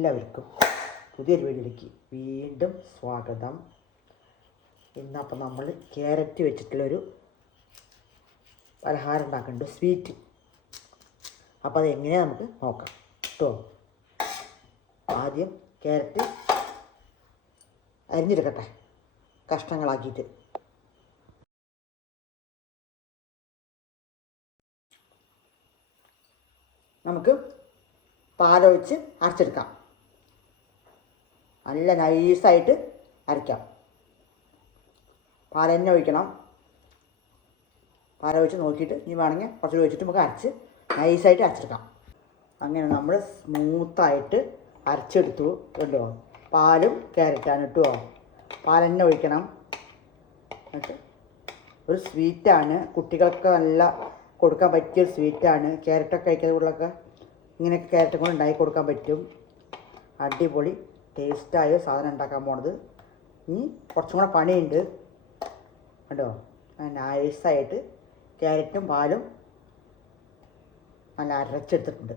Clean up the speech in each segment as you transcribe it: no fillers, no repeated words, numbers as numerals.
എല്ലാവർക്കും പുതിയൊരു വീഡിയോയിലേക്ക് വീണ്ടും സ്വാഗതം. ഇന്നപ്പോൾ നമ്മൾ ക്യാരറ്റ് വെച്ചിട്ടുള്ളൊരു പലഹാരം ഉണ്ടാക്കുന്നുണ്ട്, സ്വീറ്റ്. അപ്പോൾ അതെങ്ങനെയാണ് നമുക്ക് നോക്കാം കേട്ടോ. ആദ്യം ക്യാരറ്റ് അരിഞ്ഞെടുക്കട്ടെ കഷ്ണങ്ങളാക്കിയിട്ട്. നമുക്ക് പാലൊഴിച്ച് അരച്ചെടുക്കാം. നല്ല നൈസായിട്ട് അരയ്ക്കാം. പാലെന്നെ ഒഴിക്കണം. പാലൊഴിച്ച് നോക്കിയിട്ട് ഇനി വേണമെങ്കിൽ കുറച്ച് ഒഴിച്ചിട്ട് നമുക്ക് അരച്ച് നൈസായിട്ട് അരച്ചെടുക്കാം. അങ്ങനെ നമ്മൾ സ്മൂത്തായിട്ട് അരച്ചെടുത്തു കേട്ടോ. പാലും ക്യാരറ്റാണ് കേട്ടോ. പാലെന്നെ ഒഴിക്കണം. എന്നിട്ട് ഒരു സ്വീറ്റാണ്, കുട്ടികൾക്ക് നല്ല കൊടുക്കാൻ പറ്റിയൊരു സ്വീറ്റാണ്. ക്യാരറ്റൊക്കെ കഴിക്കുന്ന കൂടുതലൊക്കെ ഇങ്ങനെയൊക്കെ ക്യാരറ്റ് കൊണ്ട് ഉണ്ടാക്കി കൊടുക്കാൻ പറ്റും. അടിപൊളി ടേസ്റ്റായ സാധനം ഉണ്ടാക്കാൻ പോണത്. ഇനി കുറച്ചും കൂടെ പണിയുണ്ട് കേട്ടോ. നൈസായിട്ട് ക്യാരറ്റും പാലും നല്ല അരച്ചെടുത്തിട്ടുണ്ട്,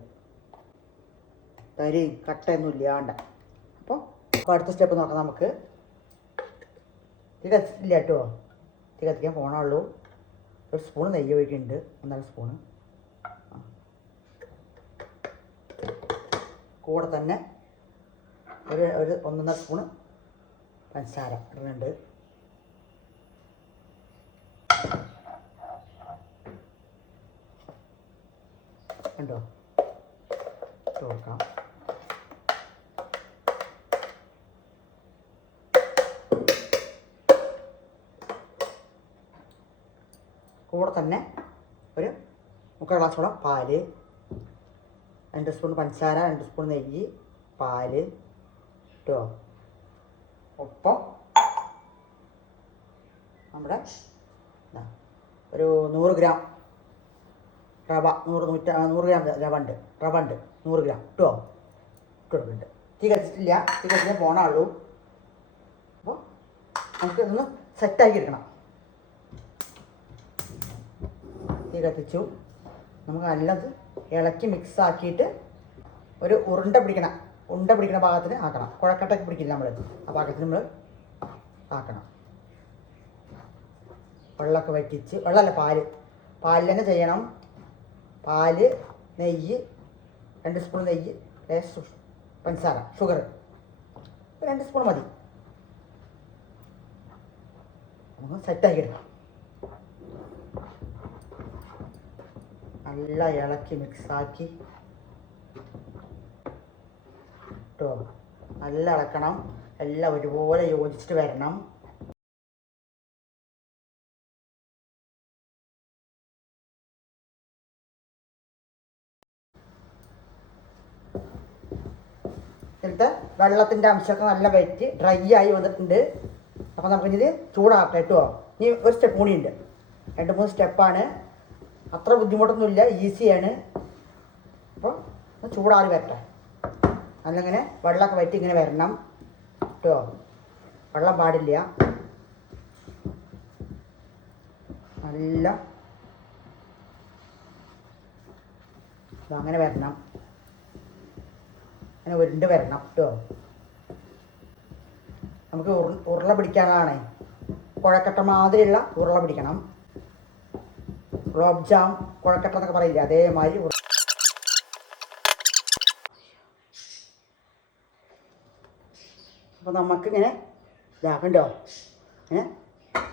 തരി കട്ടയൊന്നും ഇല്ലാണ്ട്. അപ്പോൾ അടുത്ത സ്റ്റെപ്പ് നോക്കാം നമുക്ക്. തീ കത്തിച്ചിട്ടില്ല കേട്ടോ. തീ കത്തിക്കാൻ പോകണുള്ളൂ. ഒരു സ്പൂൺ നെയ്യ് ഒഴിക്കുന്നുണ്ട്, 1.5 സ്പൂണ്. കൂടെ തന്നെ ഒരു 1.5 സ്പൂണ് പഞ്ചസാര ഇടുന്നുണ്ട്. കണ്ടോ, ഇട്ട് കൊടുക്കാം. കൂടെ തന്നെ ഒരു 3/4 ഗ്ലാസോളം പാല്, 2 സ്പൂൺ പഞ്ചസാര, 2 സ്പൂൺ നെയ്യ്, പാല് കേട്ടോ. ഒപ്പം നമ്മുടെ ഒരു 100 ഗ്രാം റവ, 100 ഗ്രാം റവ ഉണ്ട് 100 ഗ്രാം കേട്ടോ. ഇട്ട് കൊടുക്കുന്നുണ്ട്. തീ കത്തിച്ചിട്ടില്ല, തീ കത്തിക്കാൻ പോകണുള്ളൂ. അപ്പോൾ നമുക്ക് ഇതൊന്ന് സെറ്റാക്കി എടുക്കണം. തീ കത്തിച്ചു. നമുക്ക് നല്ലത് ഇളക്കി മിക്സ് ആക്കിയിട്ട് ഒരു ഉരുണ്ട പിടിക്കണ ഭാഗത്തിന് ആക്കണം. കുഴക്കട്ടൊക്കെ പിടിക്കില്ല നമ്മൾ, ആ ഭാഗത്തിന് നമ്മൾ ആക്കണം. വെള്ളമൊക്കെ വറ്റിച്ച്, വെള്ളമല്ല പാലിൽ തന്നെ ചെയ്യണം. പാല്, നെയ്യ്, 2 സ്പൂൺ നെയ്യ്, പഞ്ചസാര, ഷുഗർ 2 സ്പൂൺ മതി. നമുക്ക് സെറ്റാക്കി എടുക്കാം. നല്ല ഇളക്കി മിക്സാക്കി കേട്ടോ. നല്ല ഇളക്കണം. എല്ലാം ഒരുപോലെ യോജിച്ചിട്ട് വരണം. എന്നിട്ട് വെള്ളത്തിൻ്റെ അംശമൊക്കെ നല്ല വറ്റി ഡ്രൈ ആയി വന്നിട്ടുണ്ട്. അപ്പോൾ നമുക്കിത് ചൂടാക്കാം കേട്ടോ. ഇനി ഒരു സ്റ്റെപ്പ് കൂടിയുണ്ട്. 2-3 സ്റ്റെപ്പാണ്. അത്ര ബുദ്ധിമുട്ടൊന്നുമില്ല, ഈസിയാണ്. അപ്പോൾ ചൂടാറി വരട്ടെ. അതിങ്ങനെ വെള്ളമൊക്കെ വറ്റി ഇങ്ങനെ വരണം കേട്ടോ. വെള്ളം പാടില്ല. നല്ല അങ്ങനെ വരണം. അങ്ങനെ ഉരുണ്ട് വരണം കേട്ടോ. നമുക്ക് ഉരുള പിടിക്കാനാണ്. കുഴക്കട്ട മാതിരിയുള്ള ഉരുള പിടിക്കണം. ഗുലാബ് ജാം കുഴക്കട്ട എന്നൊക്കെ പറയില്ല, അതേമാതിരി. അപ്പോൾ നമുക്കിങ്ങനെ ഇതാക്കണ്ടോ.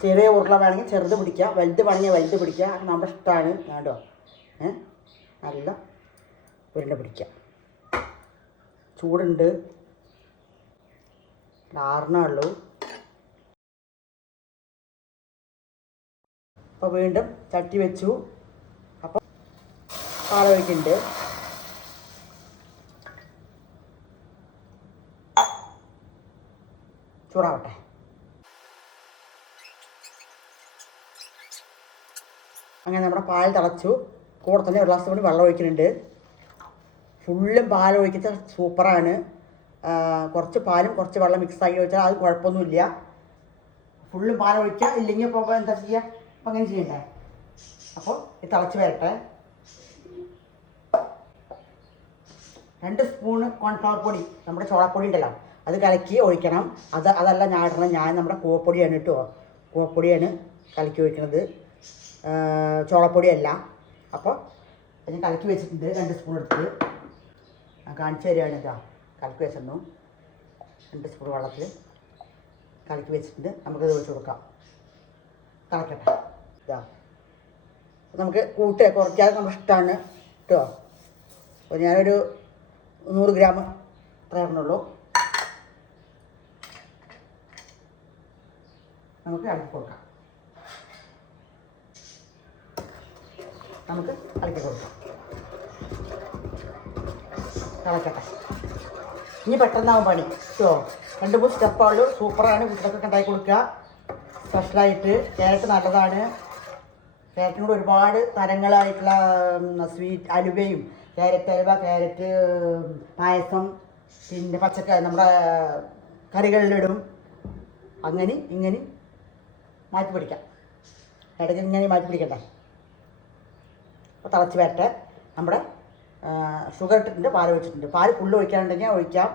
ചെറിയ ഉരുള വേണമെങ്കിൽ ചെറുത് പിടിക്കുക, വലുത് വേണമെങ്കിൽ വലുത് പിടിക്കുക. നമ്മുടെ ഇഷ്ടമാണ് കേട്ടോ. നല്ല ഉരുണ്ട പിടിക്കുക. ചൂടുണ്ട്, ആറണുള്ളൂ. അപ്പോൾ വീണ്ടും ചട്ടി വെച്ചു. അപ്പോൾ പാലൊഴിക്കുന്നുണ്ട്. ചൂടാവട്ടെ. അങ്ങനെ നമ്മുടെ പാൽ തിളച്ചു. കൂടെ തന്നെ 1 ഗ്ലാസ് കൂടി വെള്ളം ഒഴിക്കുന്നുണ്ട്. ഫുള്ളും പാലൊഴിക്കുന്നത് സൂപ്പറാണ്. കുറച്ച് പാലും കുറച്ച് വെള്ളം മിക്സാക്കി ഒഴിച്ചാൽ അത് കുഴപ്പമൊന്നുമില്ല. ഫുള്ളും പാലൊഴിക്കുക. ഇല്ലെങ്കിൽ ഇപ്പോൾ എന്താ ചെയ്യുക, അപ്പം അങ്ങനെ ചെയ്യണ്ടേ. അപ്പോൾ ഇത് തിളച്ച് വരട്ടെ. 2 സ്പൂൺ കോൺഫ്ലവർ പൊടി, നമ്മുടെ ചോളപ്പൊടി ഉണ്ടല്ലോ, അത് കലക്കി ഒഴിക്കണം. അതല്ല ഞാൻ ഇടണം, ഞാൻ നമ്മുടെ കൂവപ്പൊടിയാണ് കേട്ടോ, കൂവപ്പൊടിയാണ് കലക്കി ഒഴിക്കുന്നത്, ചോളപ്പൊടിയല്ല. അപ്പോൾ ഞാൻ കലക്കി വെച്ചിട്ടുണ്ട് 2 സ്പൂൺ എടുത്ത് കാണിച്ചു തരികയാണ്. ഇതാ കലക്കി വെച്ചിരുന്നു, 2 സ്പൂൺ വെള്ളത്തിൽ കലക്കി വെച്ചിട്ടുണ്ട്. നമുക്കത് ഒഴിച്ച് കൊടുക്കാം, തിളക്കട്ടെ. ഇതാ നമുക്ക് കുറയ്ക്കാതെ നമുക്ക് ഇഷ്ടമാണ് കേട്ടോ. അപ്പോൾ ഞാനൊരു 100 ഗ്രാം ഇത്രയുള്ളൂ. നമുക്ക് ഇളക്കി കൊടുക്കാം, ഇളക്കി കൊടുക്കാം, തിളക്കട്ടെ. ഇനി പെട്ടെന്നാവും പണി കേട്ടോ. 2-3 സ്റ്റെപ്പുള്ളൂ. സൂപ്പറാണ്, കുട്ടികൾക്കൊക്കെ ഉണ്ടാക്കി കൊടുക്കുക. സ്പെഷ്യലായിട്ട് ക്യാരറ്റ് നല്ലതാണ്. ക്യാരറ്റിനും കൂടെ ഒരുപാട് തരങ്ങളായിട്ടുള്ള സ്വീറ്റ് അലുവയും, ക്യാരറ്റ് അലുവ, ക്യാരറ്റ് പായസം, പിന്നെ പച്ചക്കറി നമ്മുടെ കറികളിലിടും. അങ്ങനെ ഇങ്ങനെ മാറ്റി പിടിക്കാം, ഇടയ്ക്ക് ഇങ്ങനെ മാറ്റി പിടിക്കട്ടെ. അപ്പോൾ തിളച്ച് വരട്ടെ. നമ്മുടെ ഷുഗർ ഇട്ടിട്ടുണ്ട്, പാൽ ഒഴിച്ചിട്ടുണ്ട്. പാൽ ഫുള്ള് ഒഴിക്കാനുണ്ടെങ്കിൽ ഒഴിക്കാം,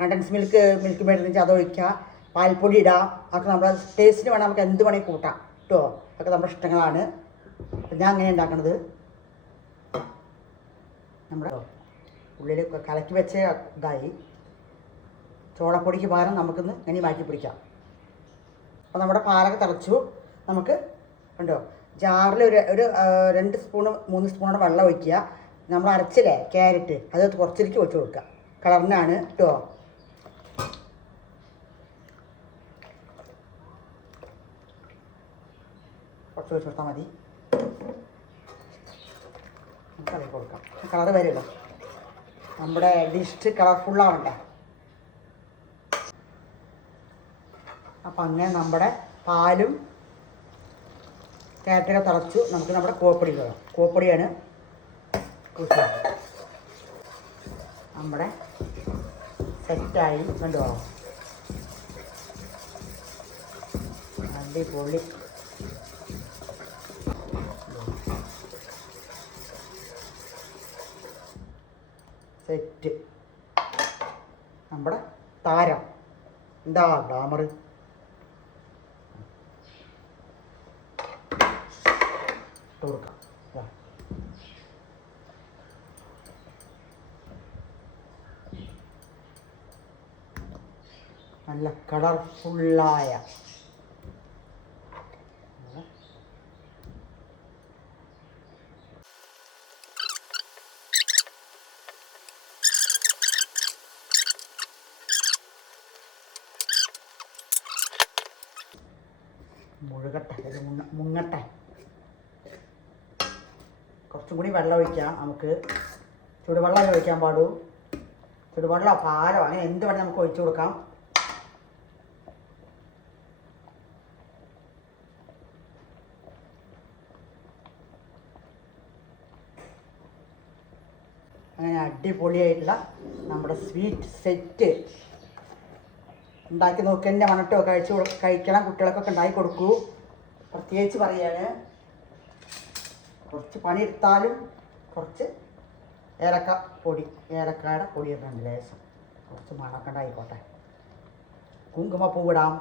കണ്ടൻസ് മിൽക്ക് മേടിച്ച് അത് ഒഴിക്കാം, പാൽപ്പൊടി ഇടാം. അതൊക്കെ നമ്മുടെ ടേസ്റ്റിന് വേണം, നമുക്ക് എന്ത് വേണമെങ്കിൽ കൂട്ടാം കേട്ടോ. അതൊക്കെ നമ്മുടെ ഇഷ്ടങ്ങളാണ്. ഞാൻ അങ്ങനെ ഉണ്ടാക്കണത്. നമ്മുടെ ഉള്ളിൽ കലക്കി വെച്ച ഇതായി, ചോളപ്പൊടിക്ക് പകരം നമുക്കിന്ന് ഇങ്ങനെ മാറ്റി പിടിക്കാം. അപ്പോൾ നമ്മുടെ പാലൊക്കെ തിളച്ചു. നമുക്ക് ഉണ്ടോ ജാറിൽ ഒരു 2 സ്പൂൺ 3 സ്പൂണോടെ വെള്ളം ഒഴിക്കുക. നമ്മൾ അരച്ചില്ലേ ക്യാരറ്റ്, അത് കുറച്ചിരിക്കും ഒഴിച്ച് കൊടുക്കുക, കളറിനാണ് കേട്ടോ. കുറച്ച് ഒഴിച്ച് കൊടുത്താൽ മതി, നമുക്ക് കൊടുക്കാം. കളറ് വരുമല്ലോ, നമ്മുടെ ഡിഷ് കളർഫുള്ളാവണ്ടേ. അപ്പം അങ്ങനെ നമ്മുടെ പാലും ക്യാരറ്റൊക്കെ തിളച്ചു. നമുക്ക് നമ്മുടെ കൂവപ്പൊടി ഇടാം. കൂവപ്പൊടിയാണ് നമ്മുടെ സെറ്റായി. കണ്ടോ, അടിപൊളി. സെറ്റ് നമ്മുടെ താരം. എന്താ ഗ്ലാമർ. കൊടുക്കാം. നല്ല കളർഫുള്ളായ മുഴുകട്ടെ, മുങ്ങട്ടെ. കുറച്ചും കൂടി വെള്ളം ഒഴിക്കാം. നമുക്ക് ചുടുവെള്ളം ഒഴിക്കാൻ പാടൂ. ചുടുവെള്ളമോ പാലോ അങ്ങനെ എന്ത് വേണമെങ്കിൽ നമുക്ക് ഒഴിച്ചു കൊടുക്കാം. അങ്ങനെ അടിപൊളിയായിട്ടുള്ള നമ്മുടെ സ്വീറ്റ് സെറ്റ് ഉണ്ടാക്കി നോക്കി. എൻ്റെ മണട്ടോ കഴിക്കണം. കുട്ടികൾക്കൊക്കെ ഉണ്ടാക്കി കൊടുക്കൂ. പ്രത്യേകിച്ച് പറയാണ്, കുറച്ച് പണിയെടുത്താലും കുറച്ച് ഏലക്കായുടെ പൊടി ഇടുന്നുണ്ട് ലേശം, കുറച്ച് മണമൊക്കെ ഉണ്ടായിക്കോട്ടെ. കുങ്കുമപ്പൂവിടാം.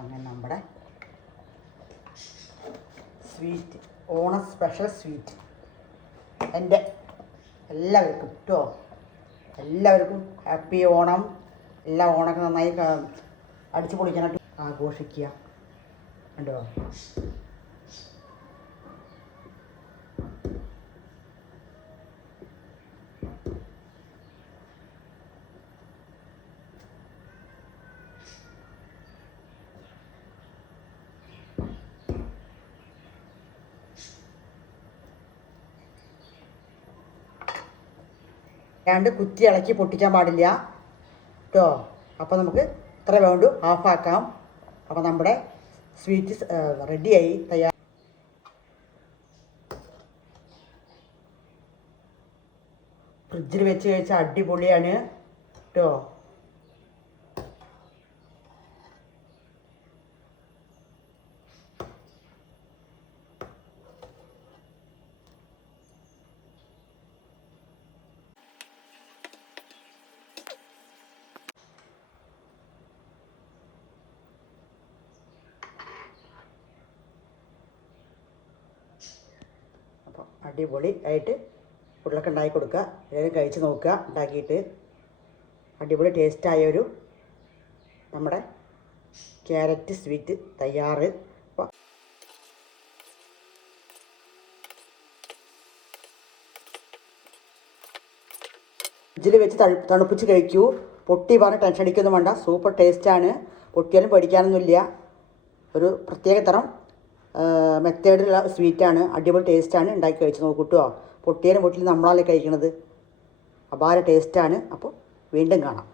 അങ്ങനെ നമ്മുടെ സ്വീറ്റ്, ഓണം സ്പെഷ്യൽ സ്വീറ്റ് എൻ്റെ എല്ലാവർക്കും കേട്ടോ. എല്ലാവർക്കും ഹാപ്പി ഓണം. എല്ലാ ഓണമൊക്കെ നന്നായി അടിച്ചു പൊളിക്കാനായിട്ട് ആഘോഷിക്കുക. കണ്ടോ, രണ്ട് കുത്തി ഇളക്കി പൊട്ടിക്കാൻ പാടില്ല കേട്ടോ. അപ്പോൾ നമുക്ക് ഇത്ര വേണ്ടു, ഹാഫാക്കാം. അപ്പോൾ നമ്മുടെ സ്വീറ്റ് റെഡിയായി തയ്യാർ. ഫ്രിഡ്ജിൽ വെച്ച് കഴിച്ചാൽ അടിപൊളിയാണ് കേട്ടോ. അടിപൊളി ആയിട്ട് ഉരുളൊക്കെ ഉണ്ടാക്കി കൊടുക്കുക. എല്ലാവരും കഴിച്ച് നോക്കുക. ഉണ്ടാക്കിയിട്ട് അടിപൊളി ടേസ്റ്റായൊരു നമ്മുടെ ക്യാരറ്റ് സ്വീറ്റ് തയ്യാറ്. ഫ്രിഡ്ജിൽ വെച്ച് തണുപ്പിച്ച് കഴിക്കൂ. പൊട്ടി പറഞ്ഞ് ടെൻഷൻ അടിക്കൊന്നും വേണ്ട. സൂപ്പർ ടേസ്റ്റാണ്. പൊട്ടിയാലും പേടിക്കാനൊന്നുമില്ല. ഒരു പ്രത്യേക തരം മെത്തേഡിലുള്ള സ്വീറ്റാണ്. അടിപൊളി ടേസ്റ്റാണ്. ഉണ്ടാക്കി കഴിച്ച് നോക്കൂട്ടോ. പൊട്ടിയാലും പൊട്ടിലും നമ്മളല്ലേ കഴിക്കണത്. അപാര ടേസ്റ്റാണ്. അപ്പോൾ വീണ്ടും കാണാം.